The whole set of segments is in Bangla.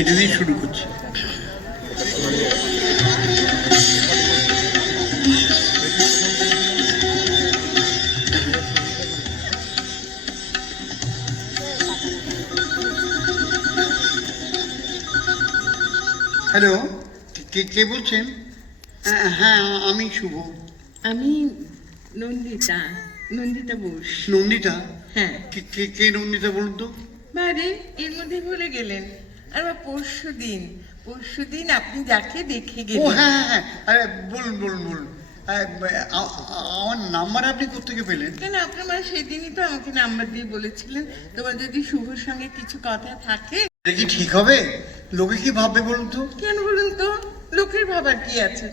এটা দিয়ে শুরু করছি। হ্যালো, কে কে বলছেন? হ্যাঁ, আমি শুভ। আমি নন্দিতা, নন্দিতা বোস। নন্দিতা? হ্যাঁ। কে কে কে নন্দিতা বলুন তো? বারে এর মধ্যে ভুলে গেলেন। আর পরশু দিন আপনি যাকে দেখে ও গেলেন। হ্যাঁ হ্যাঁ, আরে বলুন বলুন বলুন। আমার নাম্বার আপনি কোত্থেকে পেলেন? কেন আপনার মা সেদিনই তো আমাকে নাম্বার দিয়ে বলেছিলেন তোমার যদি শুভর সঙ্গে কিছু কথা থাকে। এটা কি ঠিক হবে? লোকে কি ভাববে বলুন তো? কেন বলুন তো, লোকের ভাবার কি আছে?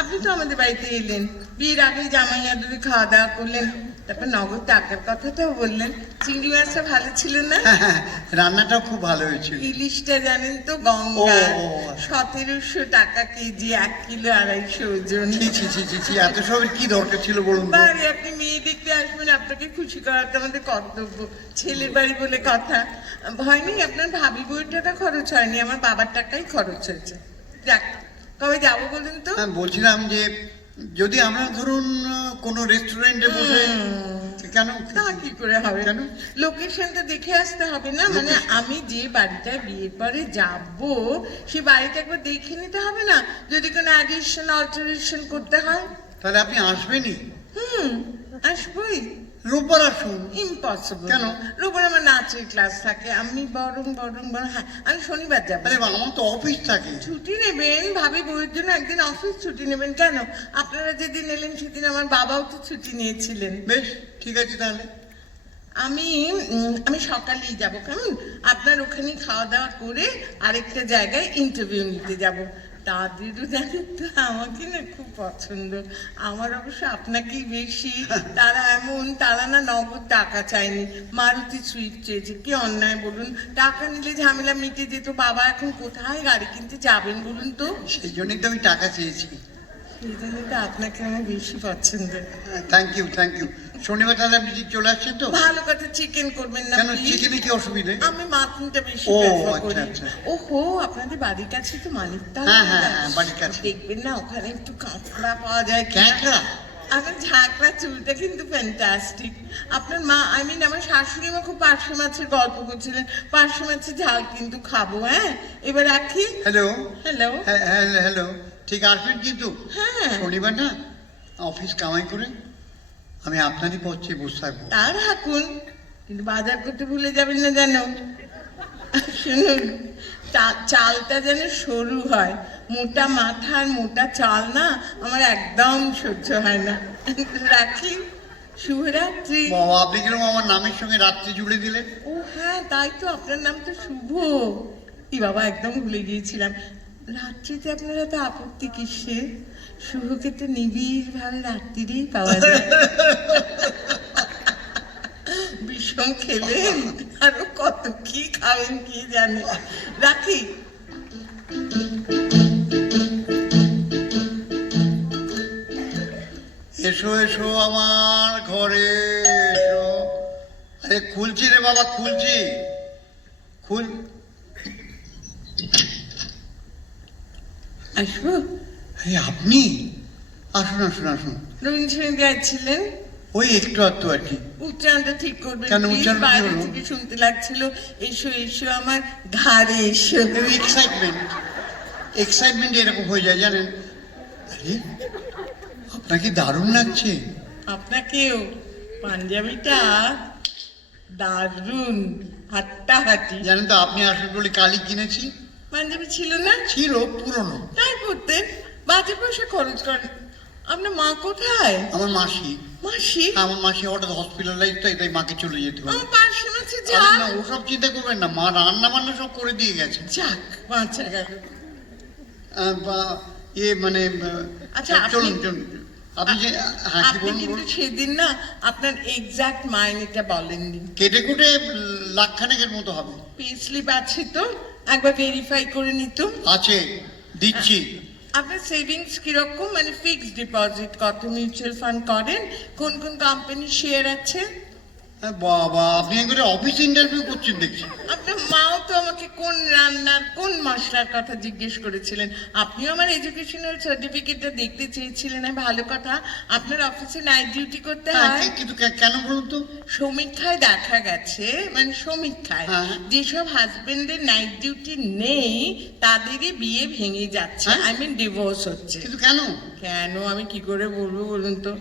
আপনি তো আমাদের বাড়িতে এলেন, বিয়ের আগে জামাই আদরে খাওয়া দাওয়া করলেন, তারপর নগদ টাকার কথাটাও বললেন। চিংড়ি মাছটা ভালো ছিল না? হ্যাঁ, রান্নাটাও খুব ভালো হয়েছিল। ইলিশটা জানেন তো গঙ্গা, ও। 1700 টাকা কেজি, 1 কিলো 250 ওজন। ছি, এত সবের কি দরকার ছিল বলুন তো? বাড়ি আপনি মেয়ে দেখতে আসবেন, আপনাকে খুশি করাটা আমাদের কর্তব্য। ছেলের বাড়ি বলে কথা। ভয় নেই, আপনার ভাবি বউয়ের টাকা খরচ হয়নি, আমার বাবার টাকাই খরচ হয়েছে। যাক, কবে যাবো বলুন তো? বলছিলাম যে যদি আমরা ধরুন কোনো রেস্টুরেন্টে বসে। কেন? তা কি করে হবে? কেন? লোকেশনটা দেখে আসতে হবে না? মানে আমি যে বাড়িটায় বিয়ের পরে যাব, সেই বাড়িটা একবার দেখে নিতে হবে না? যদি কোনো অ্যাডিশন অল্টারেশন করতে হয়। তাহলে আপনি আসবেনই? আসবই। রোববার আসুন। ইম্পসিবল। কেন? রোববার আমার নাচের ক্লাস থাকে, আমি বরং হ্যাঁ, আমি শনিবার যাবো। আরে আমার তো অফিস থাকে। ছুটি নেবেন, ভাবি বউয়ের জন্য একদিন অফিস ছুটি নেবেন। কেন? আপনারা যেদিন এলেন সেদিন আমার বাবাও তো ছুটি নিয়েছিলেন। বেশ, ঠিক আছে তাহলে। আমি সকালেই যাব, কেমন? আপনার ওখানে খাওয়া দাওয়া করে আরেকটা জায়গায় ইন্টারভিউ নিতে যাব। তাদেরও জানেন তো আমাকে না খুব পছন্দ। আমার অবশ্য আপনাকেই বেশি। তারা না নগদ টাকা চায়নি, মারুতি সুইফট চেয়েছে। কি অন্যায় বলুন? টাকা নিলে ঝামেলা মিটে যেত। বাবা এখন কোথায় গাড়ি কিনতে যাবেন বলুন তো? সেই জন্যই তো আমি টাকা চেয়েছি। সেই জন্য তো আপনাকে আমার বেশি পছন্দ। Thank you. শনিবার তাহলে আপনি ঠিক চলে আসছেন তো? ভালো কথা, চিকেন করবেন না? কেন, চিকেনে কি অসুবিধে? আমি মাটনটা বেশি ও, প্রেফার করি। আচ্ছা। ওহো, আপনাদের বাড়ির কাছে তো মানিকতলা। হ্যাঁ, বাড়ির কাছে। দেখবেন না ওখানে একটু কাঁকড়া পাওয়া যায়। কাঁকড়া? আমার ঝাঁকড়া চুলটা কিন্তু ফ্যান্টাস্টিক। আপনার মা, আমার শাশুড়ি মা খুব পার্শে মাছের গল্প করছিলেন। পার্শে মাছের ঝাল কিন্তু খাবো। হ্যাঁ, এবার রাখি। হ্যালো। হ্যালো। ঠিক আসবেন কিন্তু? হ্যাঁ। শনিবার না অফিস কামাই করে আমি আপনারই পথে বসে থাকবো। তার হাকুন, কিন্তু বাজার করতে ভুলে যাবেন না যেন। শুনুন, চালটা যেন সরু হয়। মোটা মাথা আর মোটা চাল না আমার একদম সহ্য হয় না। রাখি। শুভরাত্রি। বাবা, আপনি কিরকম আমার নামের সঙ্গে রাত্রি জুড়ে দিলেন? ও হ্যাঁ, তাই তো, আপনার নাম তো শুভ। কি বাবা, একদম ভুলে গিয়েছিলাম। রাত্রিতে আপনারা তো আপত্তি কিসে? শুভকে তো নিবিড় ভাবে রাত্রিরেই পাওয়া যায়। বিষম খেলেন, আরো কত কি খাবেন কি জানে। রাখি। এসো আমার ঘরে এসো। আরে খুলছি রে বাবা, খুলছি। আসবো? আরে আপনি আসুন। রবীন্দ্র সঙ্গীত গাইছিলেন? ওই একটু আর কি। উচ্চারণটা ঠিক করবেন কেন, please? উচ্চারণ কি বাইরে হলো? থেকে শুনতে লাগছিল এসো আমার ঘাড়ে এসো। এক্সাইটমেন্ট এরকম হয়ে যায় জানেন। আরে আপনাকে দারুণ লাগছে। আপনাকেও। পাঞ্জাবিটা দারুণ, হাট্টাহাটি। জানেন তো, আপনি আসবেন বলে কালই কিনেছি। পাঞ্জাবি ছিল না? ছিল, পুরনো। তাই করতেন? বাজে পয়সা খরচ করেন। আপনার মা কোথায়? আমার মাসি হঠাৎ হসপিটালাইজ, তাই মাকে চলে যেতে হবে। আমার পার্শ্বে মাছে আরে ঝাল। না, ওসব চিন্তা করবেন না, মা রান্না বান্না সব করে দিয়ে গেছে। যাক, বাঁচা গেল। আচ্ছা চলুন। আপনি যে হ্যাঁ, কি আপনি বলুন কিন্তু সেদিন না আপনার এক্সাক্ট মাইনেটা বলেননি। কেটে কুটে লাখখানেকের মতো হবে। পে স্লিপ আছে তো? একবার ভেরিফাই করে নিত। আছে, দিচ্ছি। আপনার সেভিংস কিরকম? মানে ফিক্সড ডিপোজিট কত, মিউচুয়াল ফান্ড করেন, কোন কোম্পানির শেয়ার আছে? বাবা, আপনি একবারে অফিস ইন্টারভিউ করছেন দেখছি। আপনার মাও তো আমাকে কোন রান্নার কোন মশলার কথা জিজ্ঞেস করেছিলেন। আপনিও আমার এডুকেশনাল সার্টিফিকেটটা দেখতে চেয়েছিলেন। ভালো কথা, আপনার অফিসে নাইট ডিউটি করতে হয়। কিন্তু কেন বলুন তো? সমীক্ষায় দেখা গেছে, মানে সমীক্ষায় হ্যাঁ। যেসব হাজবেন্ডের নাইট ডিউটি নেই তাদেরই বিয়ে ভেঙে যাচ্ছে, হ্যাঁ? আই মিন ডিভোর্স হচ্ছে। কিন্তু কেন? কেন আমি কি করে বলবো বলুন তো?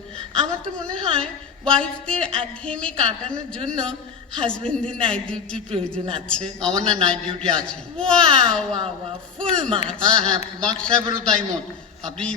আমার তো মনে হয় ওয়াইফদের একঘেয়েমি কাটানোর জন্য হাজবেন্ডের নাইট ডিউটির প্রয়োজন আছে। আমার না নাইট ডিউটি আছে। Wow wow wow, full marks. হ্যাঁ, মার্ক সাহেবেরও তাই মত। আপনি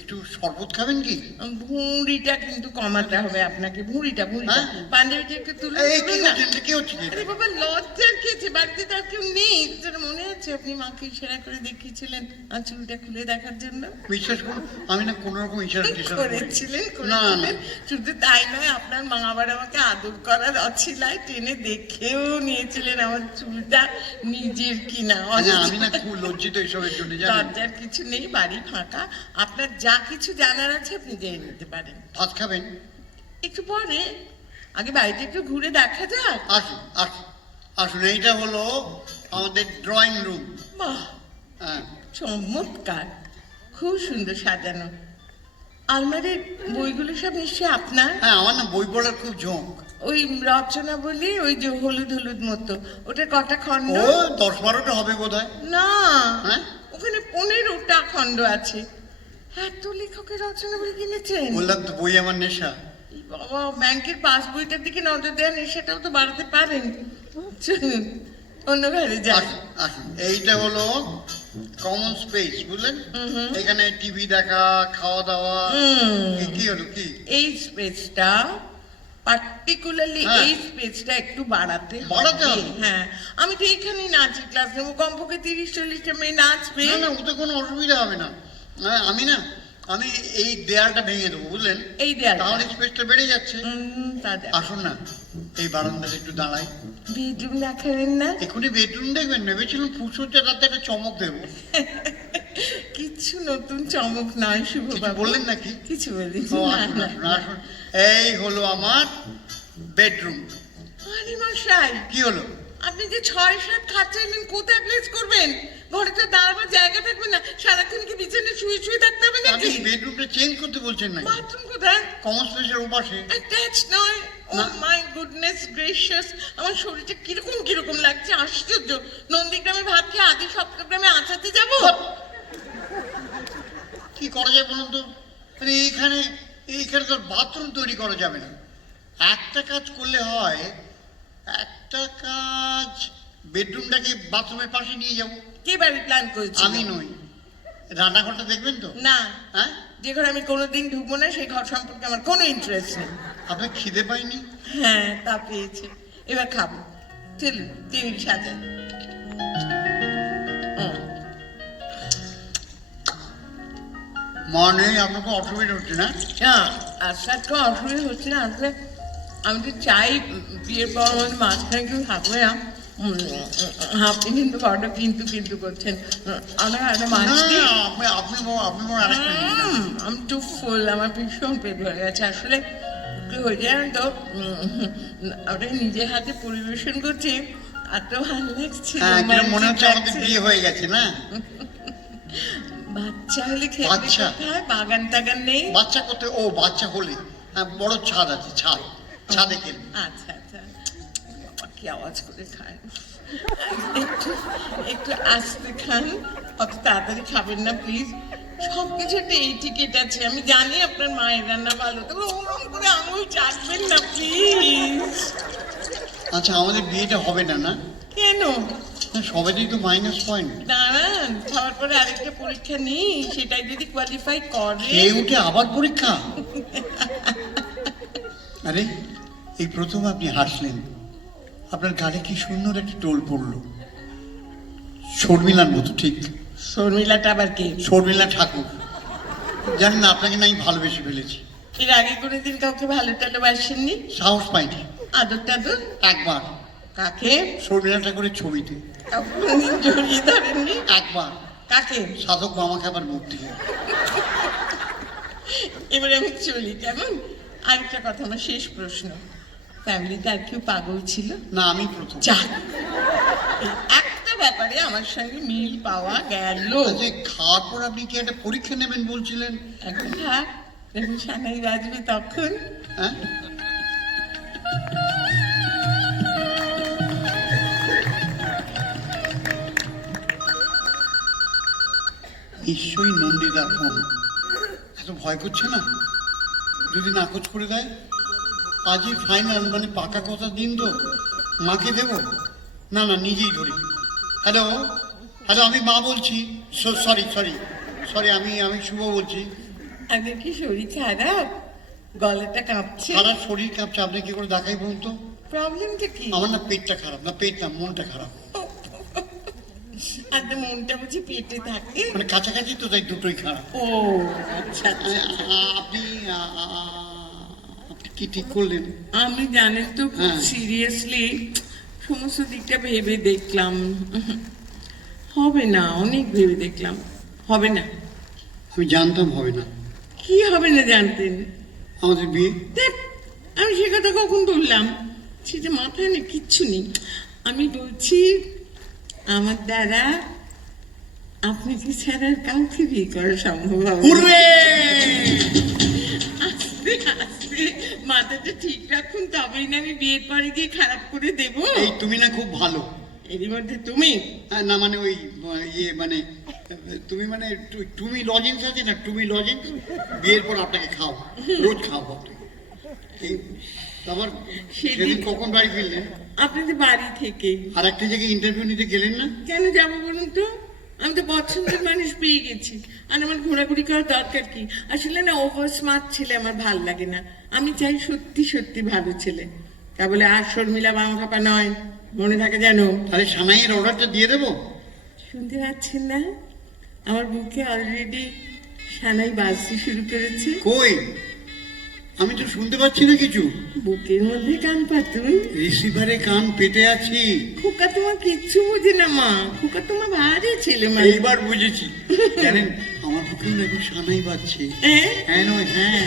একটু শরবত খাবেন কি? ভুঁড়িটা কিন্তু কমাতে হবে আপনাকে, ভুঁড়িটা হ্যাঁ? পাঞ্জাবিটা একটু তুলে এই কি তুলুন না। করছেন? কি হচ্ছে কি? আরে বাবা, লজ্জার খেয়েছে, বাড়িতে তার কেউ নেই। যেটা মনে আছে আপনি মাকে ইশারা করে দেখিয়েছিলেন আর চুলটা খুলে দেখার জন্য। বিশ্বাস করুন, আমি না কোনো রকম ইশারা টিশারা করিনি। করেছিলেন না, না। করেছিলেন। শুধু তাই নয়, আপনার মা আবার আমাকে আদর করার অছিলায় টেনে দেখেও নিয়েছিলেন আমার চুলটা নিজের কিনা। আমি না খুব লজ্জিত এইসবের জন্য, জানেন। লজ্জার কিছু নেই, বাড়ি ফাঁকা। আপনার যা কিছু জানার আছে আপনি জেনে নিতে পারেন। ভাত খাবেন? একটু পরে, আগে বাড়িতে একটু ঘুরে দেখা যাক। আসুন আসুন আসুন, এইটা হলো আমাদের ড্রয়িং রুম। বাহ, হ্যাঁ, চমৎকার, খুব সুন্দর সাজানো। আলমারির বইগুলো সব নিশ্চয়ই আপনার? হ্যাঁ, আমার না বই পড়ার খুব ঝোঁক। ওই রচনা বলি, ওই যে হলুদ হলুদ মতো, ওটার কটা খণ্ড? ও 10-12টা হবে বোধহয়। না, হ্যাঁ? ওখানে 15টা খণ্ড আছে। এত লেখকের রচনা বই কিনেছেন? বললাম তো, বই আমার নেশা। এই বাবা, ব্যাংকের পাসবইটার দিকে নজর দেওয়া নেশাটাও তো বাড়াতে পারেন। চলুন অন্য ঘরে যান। আসুন আসুন, এইটা হলো কমন স্পেস, বুঝলেন? এখানে টিভি দেখা, খাওয়া দাওয়া। কি হলো কি? এই স্পেসটা, পার্টিকুলারলি হ্যাঁ। এই স্পেসটা একটু বাড়াতে বাড়াতে হবে। হবে? হ্যাঁ, আমি তো এখানেই নাচের ক্লাস নেবো, কমপক্ষে 30-40টা মেয়ে নাচবে। না না, ওতে কোনো অসুবিধা হবে না। হ্যাঁ, আমি এই দেয়ালটা ভেঙে দেবো, বুঝলেন? এই দেয়াল তাহলে স্পেসটা বেড়ে যাচ্ছে। তা দেখ, আসুন না, এই বারান্দাতে একটু দাঁড়াই। বেডরুম দেখাবেন না? এখনই বেডরুম দেখবেন? ভেবেছিলাম ফুসুরটা রাতে একটা চমক দেবো। কিছু নতুন চমক নয় শুভ কিছু বাবু। বললেন নাকি? কিছু বলিনি। ও, আসুন আসুন আসুন, এই হলো আমার বেডরুম। আরে মশাই, কি হলো? আপনি যে 6-7 খাট চাইলেন, কোথায় প্লেস করবেন? ঘরে তো দাঁড়াবার জায়গা থাকবে না, সারাক্ষণ কি বিছানে শুয়ে শুয়ে থাকতে হবে আপনি নাকি? বেডরুমটা চেঞ্জ করতে বলছেন নাকি? বাথরুম কোথায়? কমন স্পেসের ওপাশে। অ্যাটাচ নয়? ও না। মাই গুডনেস গ্রেসিয়াস, আমার শরীরটা কিরকম কিরকম লাগছে, আশ্চর্য। নন্দীগ্রামে ভাত খেয়ে আদি সপ্তগ্রামে আঁচাতে যাব? কি করা যায় বলুন তো? আরে এইখানে তো বাথরুম তৈরি করা যাবে না। একটা কাজ করলে হয়, একটা কাজ, বেডরুমটাকে বাথরুমের পাশে নিয়ে যাব। কে বাড়ি প্ল্যান করেছি? আমি নই, রান্নাঘরটা দেখবেন তো? না, হ্যাঁ, যে ঘরে আমি কোনোদিন ঢুকবো না সেই ঘর সম্পর্কে আমার কোনো ইন্টারেস্ট নেই। আপনার খিদে পাইনি? হ্যাঁ, তা পেয়েছে, এবার খাবো। চলুন টেবিল সাজান। মানে আপনাকে অসুবিধা হচ্ছে না? আজকে তো অসুবিধা হচ্ছে না। আসলে আমি তো চাই বিয়ের পর আমাদের মাঝখানে কেউ থাকবে না। আপনি কিন্তু বড্ড কিন্তু করছেন। আমার একটা মাছ না, দিই? আপনি বড় আরেকটা নিন। আমি টু ফুল, আমার ভীষণ পেট ভরে গেছে। আসলে কি হয়ে যায় তো, ওটা নিজে হাতে পরিবেশন করছি, এত ভালো লাগছে। হ্যাঁ, কিরম মনে হচ্ছে romantic আমাদের লাগছে। বিয়ে হয়ে গেছে না? বাচ্চা হলে খেতে বাচ্চা? কোথায়? বাগান টাগান নেই? বাচ্চা করতে, ও বাচ্চা হলে, হ্যাঁ, বড় ছাদ আছে, ছাদে খেলবে। আচ্ছা আচ্ছা, বাবা কি আওয়াজ করে খায়। একটু একটু আস্তে খান, অত তাড়াতাড়ি খাবেন না প্লিজ। সবকিছু একটা টিকেট আছে। আমি জানি আপনার মায়ের রান্না ভালো, তবে ওরকম করে আঙুল চাটবেন না প্লিজ। আচ্ছা, আমাদের বিয়েটা হবে না না? কেন? সবাই তো মাইনাস পয়েন্ট। দাঁড়ান, খাওয়ার পরে আরেকটা পরীক্ষা নিই, সেটাই যদি কোয়ালিফাই করে। খেয়ে উঠে আবার পরীক্ষা? আরে, এই প্রথম আপনি হাসলেন। আপনার গালে কি সুন্দর একটা টোল পড়লো, শর্মিলার মতো। ঠিক, শর্মিলাটা আবার কে? শর্মিলা ঠাকুর। জানেন না, আপনাকে না আমি ভালোবেসে ফেলেছি। এর আগে কোনোদিন কাউকে ভালো টালোবাসেননি? সাহস পাইনি। আদর টাদর? একবার কাকে? শর্মিলা ঠাকুরের ছবিতে। কোনদিন জড়িয়ে ধরেননি? একবার কাকে? সাধক মামা খাবার মুখ দিয়ে। এবারে আমি চলি, কেমন? আরেকটা কথা, আমার শেষ প্রশ্ন। ফ্যামিলিতে আর কেউ পাগল ছিল? না, আমি প্রথম। যাক, এই একটা ব্যাপারে আমার সঙ্গে মিল পাওয়া গেল। আচ্ছা, খাওয়ার পর আপনি কি একটা পরীক্ষা নেবেন বলছিলেন? এখন থাক, যখন সানাই বাজবে তখন। হ্যাঁ, নিশ্চয়ই নন্দিতার ফোন। এত ভয় করছে না? যদি নাকচ করে দেয়? আজই ফাইনাল, মানে পাকা কথা দিন তো। মাকে দেব? না না, নিজেই ধরি। হ্যালো হ্যালো, আমি মা বলছি। সরি সরি সরি, আমি শুভ বলছি। আগে কি শরীর খারাপ? গলাটা কাঁপছে? খারাপ শরীর কাঁপছে, আপনি কি করে দেখাই বলুন তো? প্রবলেমটা কি? আমার না পেটটা খারাপ, না পেট না, মনটা খারাপ। আর তো মনটা বুঝি পেটে থাকে? মানে কাছাকাছি তো, তাই দুটোই খারাপ। ও আচ্ছা আচ্ছা। আপনি আপনি কি ঠিক করলেন? আমি জানেন তো খুব হ্যাঁ। সিরিয়াসলি সমস্ত দিকটা ভেবে দেখলাম। হবে না, অনেক ভেবে দেখলাম, হবে না। আমি জানতাম হবে না। কি হবে না জানতেন? আমাদের বিয়ে। ধ্যাৎ, আমি সে কথা কখন বললাম? সেটা মাথায় নেই, কিচ্ছু নেই। আমি বলছি আমার দ্বারা আপনাকে ছাড়া আর কাউকে বিয়ে করা সম্ভব হবে না। হুররে! আস্তে আস্তে মাথাটা ঠিক রাখুন, তবেই না আমি বিয়ের পরে গিয়ে খারাপ করে দেবো। এই তুমি না খুব ভালো। এরই মধ্যে তুমি না মানে ওই ইয়ে মানে তুমি মানে তুমি লজেন্স আছে না, তুমি লজেন্স বিয়ের পর আপনাকে খাও, রোজ খাও আপনি। আবার সেদিন কখন বাড়ি ফিরলেন? আপনাদের বাড়ি থেকে। আর একটা জায়গায় ইন্টারভিউ নিতে গেলেন না? কেন যাবো বলুন তো? আমি তো পছন্দের মানুষ পেয়ে গেছি, আর আমার ঘোরাঘুরি করার দরকার কি? আসলে না, ওভার স্মার্ট ছেলে আমার ভাল লাগে না। আমি চাই সত্যি সত্যি ভালো ছেলে। তা বলে আর শর্মিলা বামাখাপা নয়, মনে থাকে যেন। তাহলে সানাইয়ের অর্ডারটা দিয়ে দেবো? শুনতে পাচ্ছেন না? আমার বুকে অলরেডি সানাই বাজতে শুরু করেছে। কই, আমি তো শুনতে পাচ্ছি না কিছু। বুকের মধ্যে কান পাতুন। রিসিভারে কান পেতে আছি। খোকা তোমার কিচ্ছু বোঝে না মা, খোকা তোমার ভারী ছেলে মা। এইবার বুঝেছি। জানেন, আমার বুকেও না এখন সানাই বাজছে। হ্যাঁ? হ্যাঁ নয় হ্যাঁ।